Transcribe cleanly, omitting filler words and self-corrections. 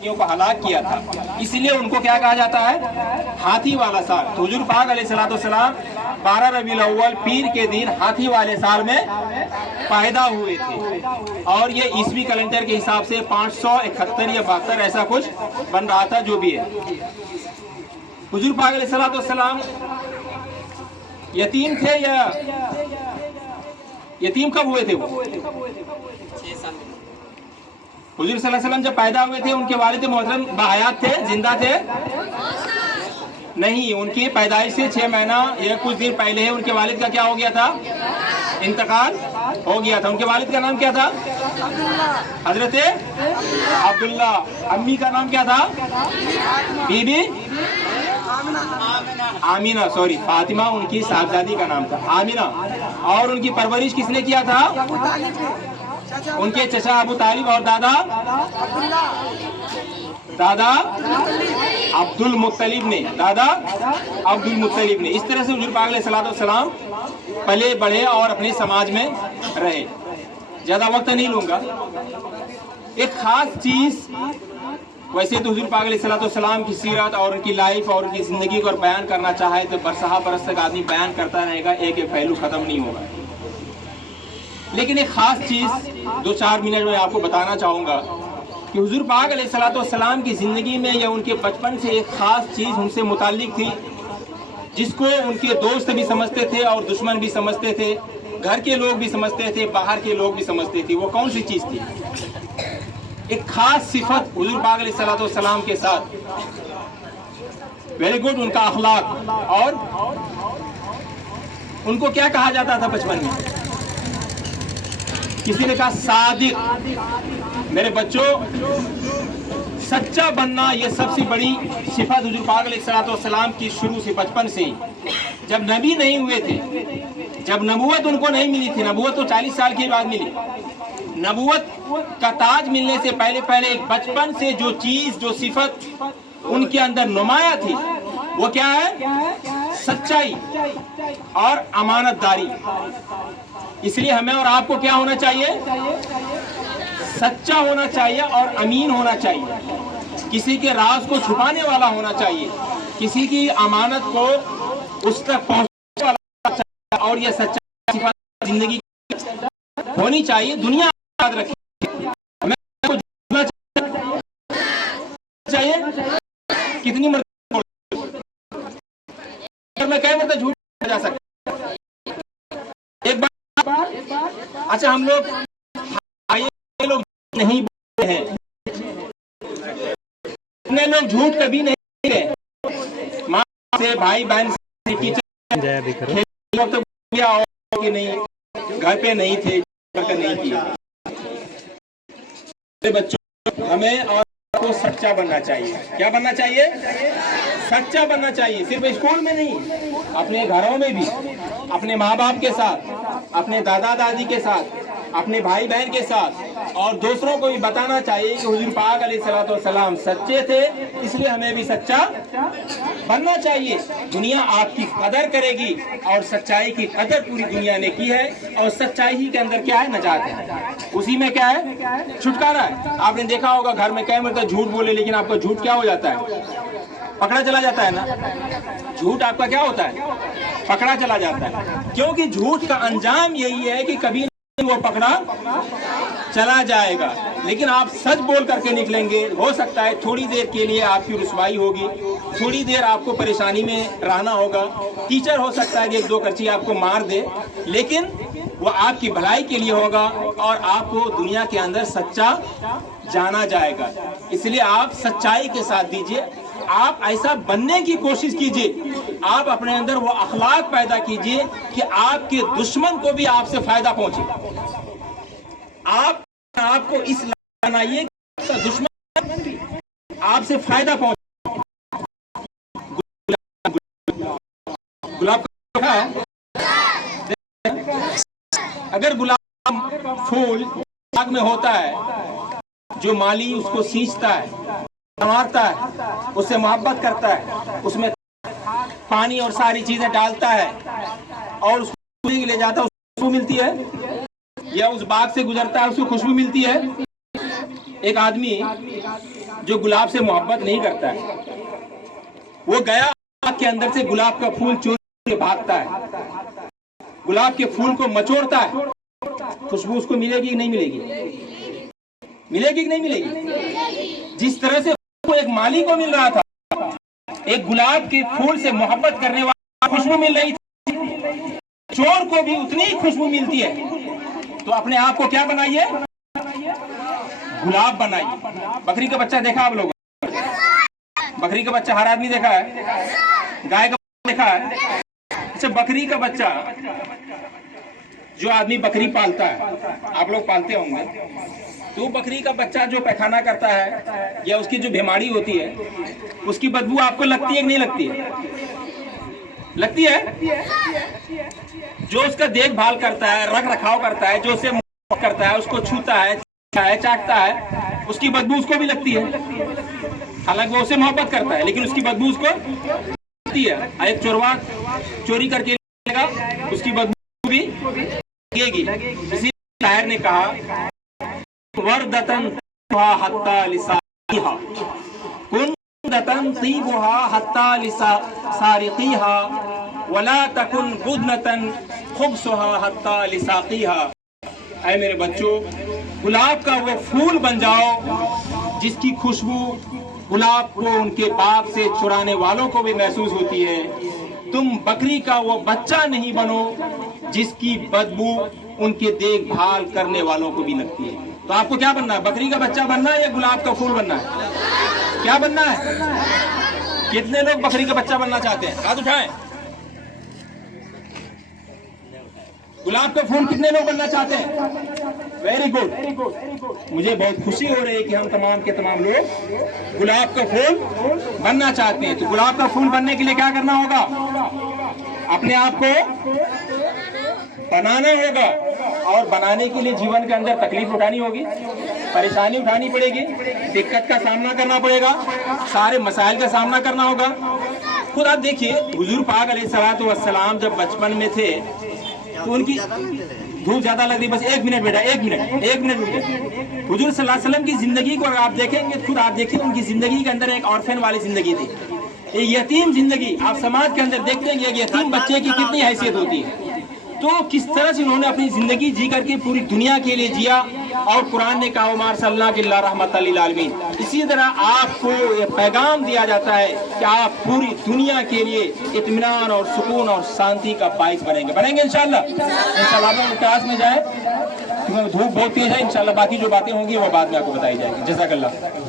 کو ہلاک کیا تھا، اس لیے ان کو کیا کہا جاتا ہے؟ ہاتھی والا سال۔ تو حضور پاک علیہ السلام 12 ربیع الاول پیر کے دن ہاتھی والے سال میں پیدا ہوئے تھے، اور یہ عیسوی کیلنڈر کے حساب سے 571 یا 72 ایسا کچھ بن رہا تھا، جو بھی ہے۔ حضور پاک علیہ السلام یتیم تھے یا یتیم کب ہوئے تھے؟ وہ حضور صلی اللہ علیہ وسلم جب پیدا ہوئے تھے ان کے والد محترم باحیات تھے، زندہ تھے؟ نہیں، ان کی پیدائش سے 6 مہینہ یا کچھ دن پہلے ان کے والد کا کیا ہو گیا تھا؟ انتقال ہو گیا تھا۔ ان کے والد کا نام کیا تھا؟ حضرت عبداللہ۔ امی کا نام کیا تھا؟ بی بی آمینہ، سوری فاطمہ ان کی صاحبزادی کا نام تھا، آمینہ۔ اور ان کی پرورش کس نے کیا تھا؟ ان کے چچا ابو طالب اور دادا عبد المطلب نے، اس طرح سے حضور پاک علیہ السلام پلے بڑھے اور اپنے سماج میں رہے۔ زیادہ وقت نہیں لوں گا۔ ایک خاص چیز، ویسے تو حضور پاک علیہ السلام کی سیرت اور ان کی لائف اور ان کی زندگی کو بیان کرنا چاہے تو برسہ برس تک آدمی بیان کرتا رہے گا، ایک ایک پہلو ختم نہیں ہوگا۔ لیکن ایک خاص چیز 2-4 منٹ میں آپ کو بتانا چاہوں گا کہ حضور پاک علیہ السلام کی زندگی میں یا ان کے بچپن سے ایک خاص چیز ان سے متعلق تھی، جس کو ان کے دوست بھی سمجھتے تھے اور دشمن بھی سمجھتے تھے، گھر کے لوگ بھی سمجھتے تھے، باہر کے لوگ بھی سمجھتے تھے۔ وہ کون سی چیز تھی؟ ایک خاص صفت حضور پاک علیہ السلام کے ساتھ، ویری گڈ، ان کا اخلاق۔ اور ان کو کیا کہا جاتا تھا بچپن میں؟ کسی نے کہا صادق۔ میرے بچوں، سچا بننا یہ سب سے بڑی صفت حضور پاک علیہ السلام کی شروع سے، بچپن سے ہی۔ جب نبی نہیں ہوئے تھے، جب نبوت ان کو نہیں ملی تھی، نبوت تو 40 سال کے بعد ملی، نبوت کا تاج ملنے سے پہلے ایک بچپن سے جو چیز، جو صفت ان کے اندر نمایاں تھی، وہ کیا ہے؟ سچائی اور امانت داری۔ اس لیے ہمیں اور آپ کو کیا ہونا چاہیے؟ سچا ہونا چاہیے اور امین ہونا چاہیے، کسی کے راز کو چھپانے والا ہونا چاہیے، کسی کی امانت کو اس تک پہنچانے والا ہونا چاہیے، اور یہ سچائی صفت زندگی ہونی چاہیے۔ دنیا یاد رکھے، ہمیں چاہیے کتنی مرتبہ میں کئی مرتبہ جھوٹ جا سکتا۔ ایک بار اچھا، ہم لوگ نہیں بولتے ہیں، اتنے لوگ جھوٹ کبھی نہیں رہے، ماں سے، بھائی بہن سے، ٹیچر کہ نہیں، گھر پہ نہیں تھے، نہیں کیا۔ بچوں، ہمیں اور کو سچا بننا چاہیے۔ کیا بننا چاہیے؟ سچا بننا چاہیے، صرف اسکول میں نہیں، اپنے گھروں میں بھی، اپنے ماں باپ کے ساتھ، اپنے دادا دادی کے ساتھ، اپنے بھائی بہن کے ساتھ، اور دوسروں کو بھی بتانا چاہیے کہ حضور پاک علیہ السلام سچے تھے، اس لیے ہمیں بھی سچا بننا چاہیے۔ دنیا آپ کی قدر کرے گی، اور سچائی کی قدر پوری دنیا نے کی ہے، اور سچائی ہی کے اندر کیا ہے؟ نجات ہے، اسی میں کیا ہے؟ چھٹکارا ہے۔ آپ نے دیکھا ہوگا گھر میں کئی مرتبہ جھوٹ بولے، لیکن آپ کا جھوٹ کیا ہو جاتا ہے؟ پکڑا چلا جاتا ہے نا۔ جھوٹ آپ کا کیا ہوتا ہے؟ پکڑا چلا جاتا ہے، کیونکہ جھوٹ کا انجام یہی ہے کہ کبھی وہ پکڑا چلا جائے گا۔ لیکن آپ سچ بول کر کے نکلیں گے، ہو سکتا ہے تھوڑی دیر کے لیے آپ کی رسوائی ہوگی، تھوڑی دیر آپ کو پریشانی میں رہنا ہوگا، ٹیچر ہو سکتا ہے کہ 1-2 کرچی آپ کو مار دے، لیکن وہ آپ کی بھلائی کے لیے ہوگا، اور آپ کو دنیا کے اندر سچا جانا جائے گا۔ اس لیے آپ سچائی کے ساتھ دیجئے، آپ ایسا بننے کی کوشش کیجئے، آپ اپنے اندر وہ اخلاق پیدا کیجئے کہ آپ کے دشمن کو بھی آپ سے فائدہ پہنچے۔ آپ کو اس لائق بنائیے کہ دشمن آپ سے فائدہ پہنچے۔ گلاب کا اگر گلاب پھول باغ میں ہوتا ہے، جو مالی اس کو سینچتا ہے، سنوارتا ہے، اس سے محبت کرتا ہے، اس میں پانی اور ساری چیزیں ڈالتا ہے، اور اس کو لے جاتا ہے، اس کو خوشبو ملتی ہے، یا اس باغ سے گزرتا ہے اس کو خوشبو ملتی ہے۔ ایک آدمی جو گلاب سے محبت نہیں کرتا ہے وہ گیا آگ کے اندر سے گلاب کا پھول چوری کے بھاگتا ہے، گلاب کے پھول کو مچوڑتا ہے، خوشبو اس کو ملے گی کہ نہیں ملے گی؟ ملے گی کہ نہیں ملے گی؟ جس طرح سے ایک مالی کو مل رہا تھا، ایک گلاب کے پھول سے محبت کرنے والا خوشبو مل رہی تھی، چور کو بھی اتنی ہی خوشبو ملتی ہے۔ تو اپنے آپ کو کیا بنائیے؟ گلاب بنائیے۔ بکری کا بچہ دیکھا آپ لوگ؟ بکری کا بچہ ہر آدمی دیکھا ہے؟ گائے کا بچہ دیکھا ہے؟ اچھا، بکری کا بچہ، جو آدمی بکری پالتا ہے، آپ لوگ پالتے ہوں گے، تو بکری کا بچہ جو پیخانہ کرتا ہے یا اس کی جو بیماری ہوتی ہے، اس کی بدبو آپ کو لگتی ہے کہ نہیں لگتی ہے؟ لگتی ہے؟ جو اس کا دیکھ بھال کرتا ہے، رکھ رکھاؤ کرتا ہے، جو اسے کرتا ہے، اس کو چھوتا ہے، چاٹتا ہے، اس کی بدبو اس کو بھی لگتی ہے۔ حالانکہ وہ اسے محبت کرتا ہے لیکن اس کی بدبو اس کو لگتی ہے۔ ایک چوروا چوری کر کے لے گا، اس کی بدبو بھی لگے گی۔ اسی شاعر نے کہا وردتن حتی لسارقیہا، کندتن طیبہا حتی لسارقیہا، ولا تکن بدنتن خبثہا حتی لساقیہا۔ اے میرے بچوں، گلاب کا وہ پھول بن جاؤ جس کی خوشبو گلاب کو ان کے باغ سے چرانے والوں کو بھی محسوس ہوتی ہے۔ تم بکری کا وہ بچہ نہیں بنو جس کی بدبو ان کے دیکھ بھال کرنے والوں کو بھی لگتی ہے۔ تو آپ کو کیا بننا ہے؟ بکری کا بچہ بننا ہے یا گلاب کا پھول بننا ہے؟ کیا بننا ہے؟ کتنے لوگ بکری کا بچہ بننا چاہتے ہیں؟ ہاتھ اٹھائیں۔ گلاب کا پھول کتنے لوگ بننا چاہتے ہیں؟ Very good. مجھے بہت خوشی ہو رہی ہے کہ ہم تمام کے تمام لوگ گلاب کا پھول بننا چاہتے ہیں۔ تو گلاب کا پھول بننے کے لیے کیا کرنا ہوگا؟ اپنے آپ کو بنانا ہوگا، اور بنانے کے لیے جیون کے اندر تکلیف اٹھانی ہوگی، پریشانی اٹھانی پڑے گی، دقت کا سامنا کرنا پڑے گا، سارے مسائل کا سامنا کرنا ہوگا۔ خود آپ دیکھیے، حضور پاک علیہ الصلوۃ والسلام جب بچپن میں تھے تو ان کی دھوپ زیادہ لگ رہی، بس ایک منٹ بیٹا، ایک منٹ رک جائے۔ حضور صلی اللہ علیہ وسلم کی زندگی کو اگر آپ دیکھیں گے، خود آپ دیکھیں ان کی زندگی کے اندر ایک آرفن والی زندگی تھی، ایک یتیم زندگی۔ آپ سماج کے اندر دیکھتے ہیں کہ ایک یتیم بچے کی کتنی حیثیت ہوتی ہے، تو کس طرح سے انہوں نے اپنی زندگی جی کر کے پوری دنیا کے لیے جیا، اور قرآن نے کہا وما ارسلناک الا رحمۃ للعالمین۔ اسی طرح آپ کو یہ پیغام دیا جاتا ہے کہ آپ پوری دنیا کے لیے اطمینان اور سکون اور شانتی کا باعث بنیں گے انشاءاللہ۔ آپ کلاس میں جائیں، دھوپ بہت تیز ہے، انشاءاللہ باقی جو باتیں ہوں گی وہ بعد میں آپ کو بتائی جائیں گی۔ جزاک اللہ۔